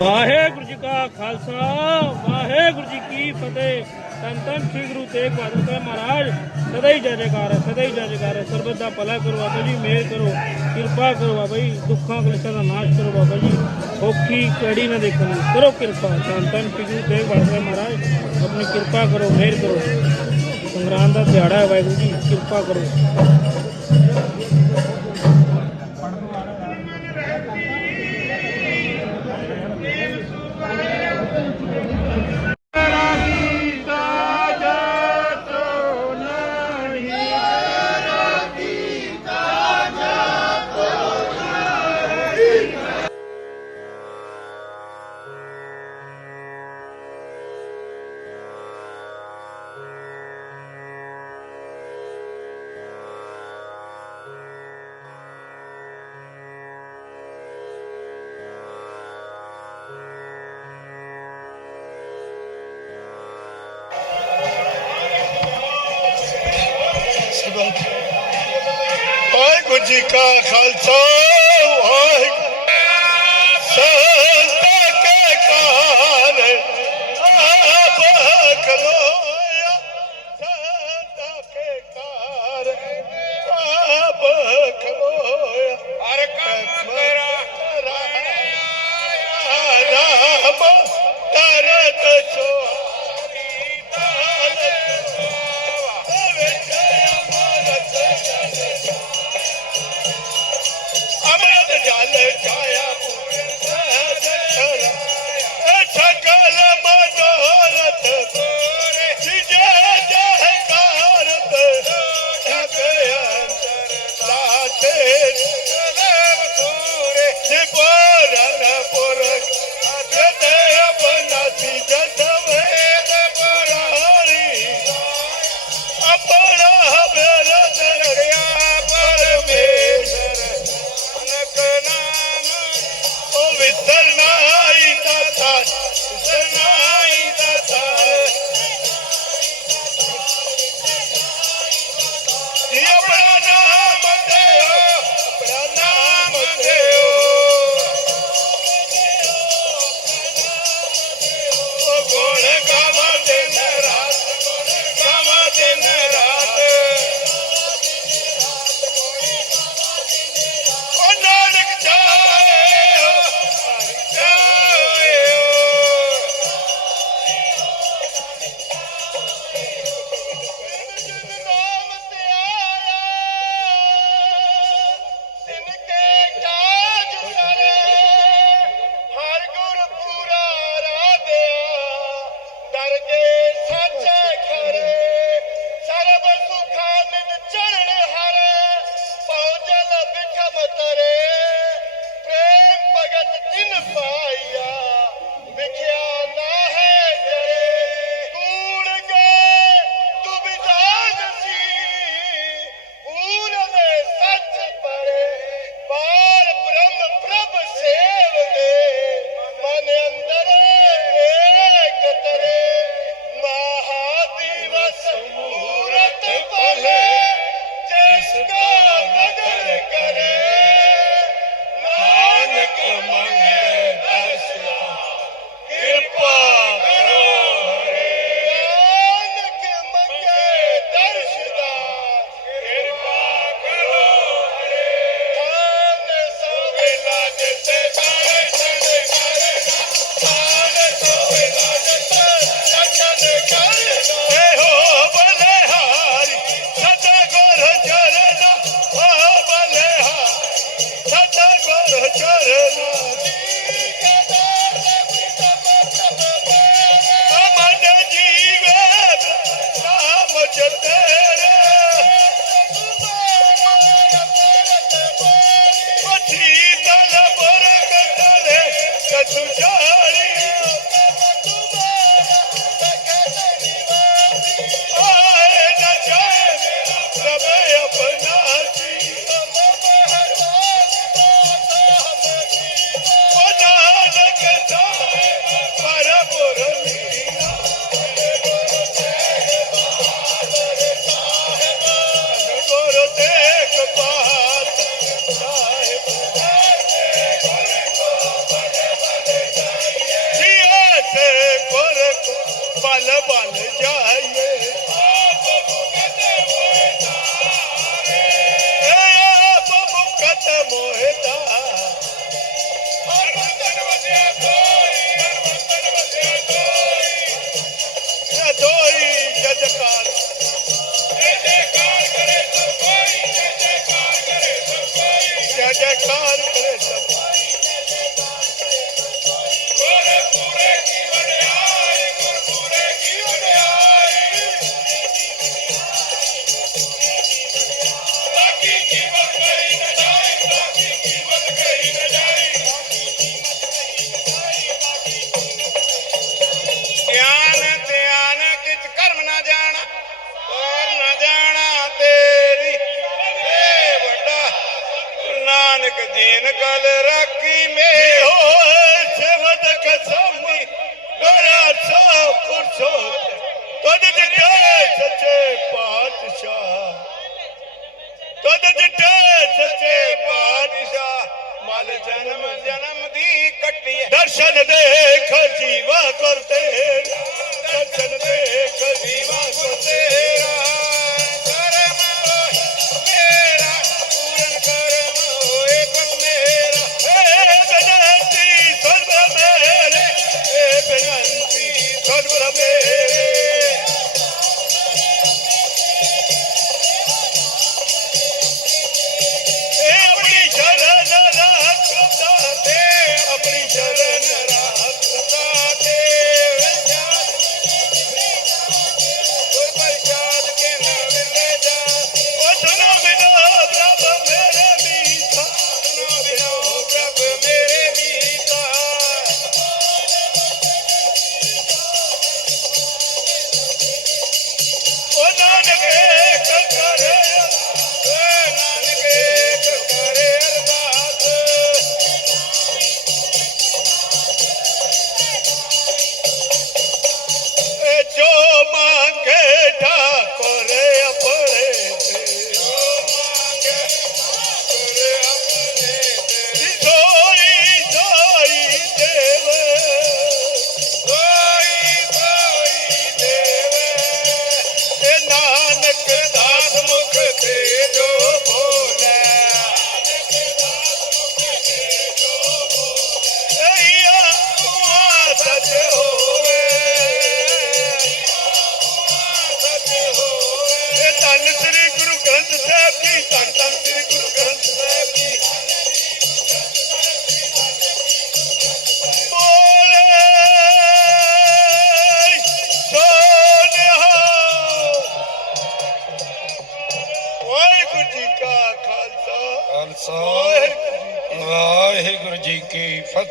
ਵਾਹਿਗੁਰੂ ਜੀ ਕਾ ਖਾਲਸਾ, ਵਾਹਿਗੁਰੂ ਜੀ ਕੀ ਫਤਿਹ। ਸੰਤਨ ਸ੍ਰੀ ਗੁਰੂ ਤੇਗ ਬਹਾਦਰ ਸਾਹਿਬ ਮਹਾਰਾਜ, ਸਦਾ ਹੀ ਜੈ ਜੈਕਾਰ ਹੈ, ਸਦਾ ਹੀ ਜੈ ਜੈਕਾਰ ਹੈ। ਸਰਬੱਤ ਦਾ ਭਲਾ ਕਰੋ ਬਾਬਾ ਜੀ, ਮਿਹਰ ਕਰੋ, ਕਿਰਪਾ ਕਰੋ ਬਾਬਾ ਜੀ, ਦੁੱਖਾਂ ਕਲੇਸ਼ਾਂ ਦਾ ਨਾਸ਼ ਕਰੋ ਬਾਬਾ ਜੀ। ਔਖੀ ਕੜੀ ਨਾ ਦੇਖਣ ਕਰੋ ਕਿਰਪਾ। ਸੰਤਨ ਸ੍ਰੀ ਗੁਰੂ ਤੇਗ ਬਹਾਦਰ ਸਾਹਿਬ ਮਹਾਰਾਜ, ਆਪਣੀ ਕਿਰਪਾ ਕਰੋ, ਮਿਹਰ ਕਰੋ। ਸੰਗਰਾਮ ਦਾ ਦਿਹਾੜਾ ਹੈ ਵਾਹਿਗੁਰੂ ਜੀ, ਕਿਰਪਾ ਕਰੋ। ਵਾਹਿਗੁਰੂ ਜੀ ਕਾ ਖਾਲਸਾ। ਜਨਮ ਜਨਮ ਦੀ ਕੱਟੀਏ। ਦਰਸ਼ਨ ਦੇਖ ਜੀਵਾ ਕਰਤੇ ਦਰਸ਼ਨ ਦੇਖ ਜੀਵਾ ਕਰਤੇ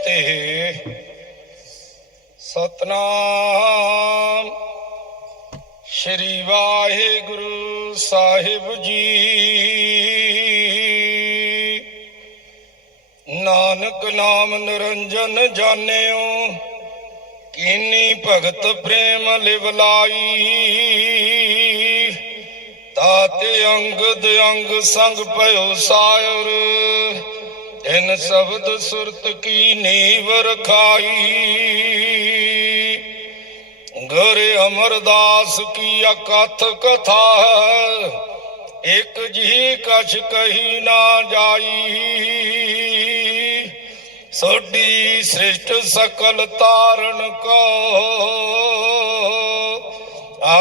ਕੀ ਸਤਨਾਮ। ਸ਼੍ਰੀ ਵਾਹਿਗੁਰੂ ਸਾਹਿਬ ਜੀ। ਨਾਨਕ ਨਾਮ ਨਿਰੰਜਨ ਜਾਣਿਓ, ਕੀਨੀ ਭਗਤ ਪ੍ਰੇਮ ਲਿਵਲਾਈ ਲਾਈ। ਤਾਤੇ ਅੰਗਦ ਅੰਗ ਸੰਗ ਭਇਓ ਸਾਇਰ ਇਨ ਸ਼ਬਦ ਸੁਰਤ ਕੀ ਨੀਵ ਰਖਾਈ ਗੁਰ ਅਮਰਦਾਸ ਕੀ ਅਕਥ ਕਥਾ ਹੈ? ਇਕ ਜੀ ਕਛ ਕਹੀ ਨਾ ਜਾਈ। ਸੋਡੀ ਸ੍ਰਿਸ਼ਟ ਸਕਲ ਤਾਰਨ ਕੋ।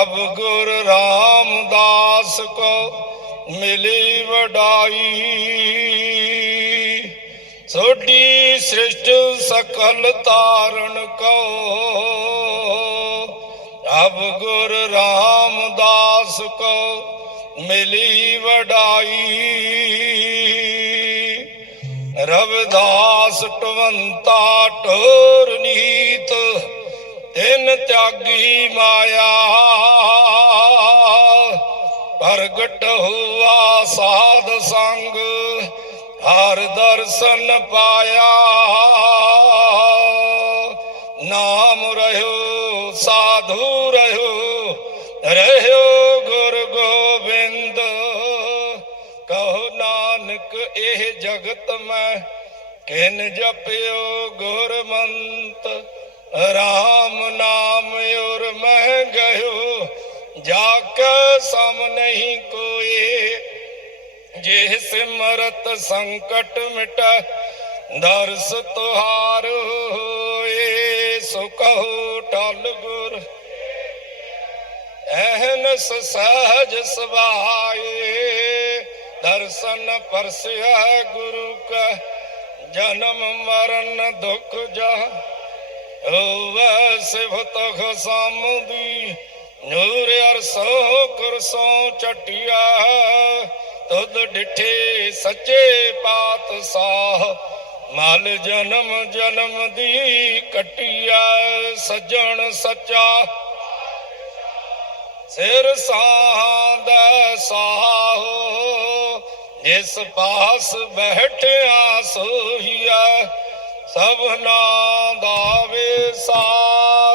ਅਬ ਗੁਰ ਰਾਮਦਾਸ ਕੋ ਮਿਲੀ ਵਡਾਈ। ਸੋਡੀ ਸ੍ਰਿਸ਼ਟ ਸਕਲ ਤਾਰਨ ਕੋ ਅਬ ਗੁਰ ਰਾਮਦਾਸ ਕੋ ਮਿਲੀ ਵਡਾਈ। ਰਵਿਦਾਸ ਟਵੰਤਾ ਟੋਰ ਨੀਤ, ਤਿੰਨ ਤਿਆਗੀ ਮਾਇਆ। ਪ੍ਰਗਟ ਹੁਆ ਸਾਧ ਸੰਗ ਹਰ ਦਰਸ਼ਨ ਪਾਇਆ। ਨਾਮ ਰਹਿਓ, ਸਾਧੂ ਰਹਿਓ ਰਹਿਓ ਗੁਰ ਗੋਬਿੰਦ। ਕਹੋ ਨਾਨਕ, ਇਹ ਜਗਤ ਮੈਂ ਕਿਨ ਜਪਿਓ ਗੁਰਮੰਤ। ਰਾਮ ਨਾਮ ਔਰ ਮੈਂ ਗਇਓ ਜਾ ਕੇ ਸਮ ਨਹੀਂ ਕੋਏ। ਜੇ ਸਿਮਰਤ ਸੰਕਟ ਮਿਟ, ਦਰਸ ਤੁਹਾਰ ਹੋਏ, ਸੋ ਕਹੋ ਟਲ ਗੁਰ। ਐਹਨਸ ਸਹਜ ਸਵਾਏ, ਦਰਸ਼ਨ ਪਰਸਿਆ ਗੁਰੂ ਕਾ, ਜਨਮ ਮਰਨ ਦੁਖ ਜਾ ਹੋਵੇ ਸਿਵਤ ਖਸਮਦੀ ਨੂਰ ਅਰਸੋ ਕੁਰਸੋ ਚਟਿਆ। ਤੁਧ ਡਿਠੇ ਸੱਚੇ ਪਾਤਸ਼ਾਹ, ਮਲ ਜਨਮ ਜਨਮ ਦੀ ਕਟਿਆ ਸਜਣ ਸੱਚਾ। ਸਿਰ ਸਾਹ ਦਾ ਸਾਹੋ ਜਿਸ ਪਾਸ ਬੈਠਿਆ ਸੋਹੀਆ ਸਭਨਾ ਦਾ ਵਿਸਾਹੋ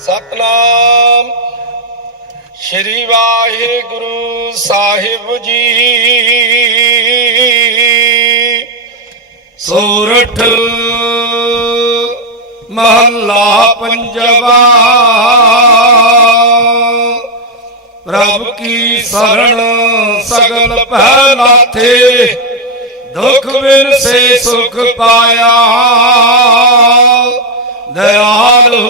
ਸਤਨਾਮ। ਸ਼੍ਰੀ ਵਾਹਿਗੁਰੂ ਸਾਹਿਬ ਜੀ। ਸੋਰਠ ਮਹੱਲਾ ਪੰਜਵਾ। ਪ੍ਰਭ ਕੀ ਸਰਣ ਸਗਲ ਪਹਿ ਲਾਥੇ ਦੁਖ ਬਿਨ ਸੁਖ ਪਾਇਆ। ਦਇਆਲ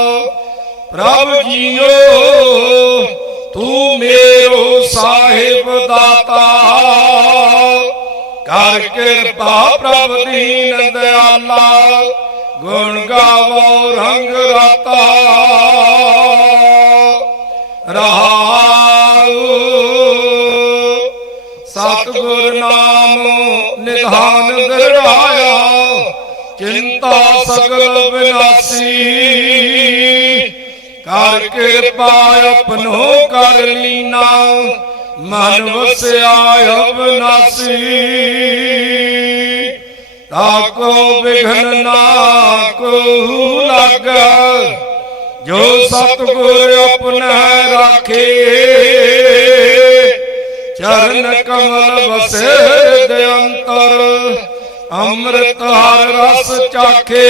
ਪ੍ਰਭ ਜੀਓ, ਤੂੰ ਮੇਰੋ ਸਾਹਿਬ ਦਾਤਾ। ਕਰ ਕਿਰਪਾ ਪ੍ਰਭ ਦੀਨ ਦਿਆਲਾ ਗੁਣ ਗਾਵੋ, ਰੰਗ ਰਾਤਾ। ਰਹਾਉ, ਸਤਿਗੁਰ ਨਾਮ ਨਿਧਾਨ ਦਰਾਇਆ ਚਿੰਤਾ ਸਗਲ ਵਿਨਾਸੀ। ਕਰ ਕਿਰਪਾ ਆਪਨੋ ਕਰ ਲੀਨਾ। ਮਨ ਵਸਿਆ ਅਬਨਾਸੀ ਤਾਕੋ ਵਿਘਨ ਨਾ ਕੋ ਲਾਗੈ। ਜੋ ਸਤਿਗੁਰ ਆਪਣਾ ਰਾਖੇ। ਚਰਨ ਕਮਲ ਵਸੇ ਦੇ ਅੰਤਰ। ਅੰਮ੍ਰਿਤ ਹਰ ਰਸ ਚਾਖੇ।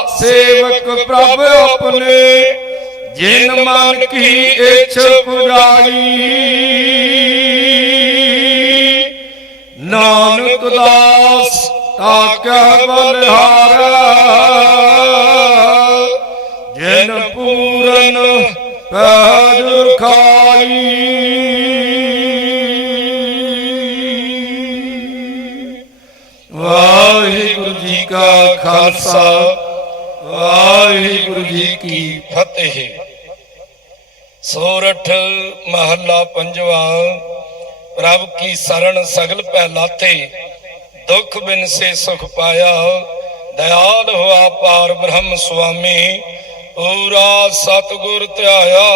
ਸੇਵਕ ਪ੍ਰਭ ਆਪਣੇ, ਜਿਨ ਮਨ ਕੀ ਇਛ ਪੁਜਾਈ। ਨਾਨਕ ਦਾਸ ਤਾਕੈ ਬਲਿਹਾਰੈ ਜਿਨ ਪੂਰਨ ਪੈਜ ਖਾਈ ਵਾਹਿਗੁਰੂ ਜੀ ਕਾ ਖਾਲਸਾ ਵਾਹਿਗੁਰੂ ਜੀ ਕੀ ਫਤਿਹ। ਸੋਰਠ ਮਹੱਲਾ ਪੰਜਵਾ, ਪ੍ਰਭ ਕੀ ਸਰਣ ਸਗਲ ਪਹਿਲਾਤੇ ਲਾਥੇ ਦੁਖ ਬਿਨ ਸੇ ਸੁਖ ਪਾਇਆ। ਦਇਆਲ ਹੋਆ ਪਾਰ ਬ੍ਰਹਮ ਸੁਆਮੀ, ਪੂਰਾ ਸਤਗੁਰ ਧਿਆਇਆ।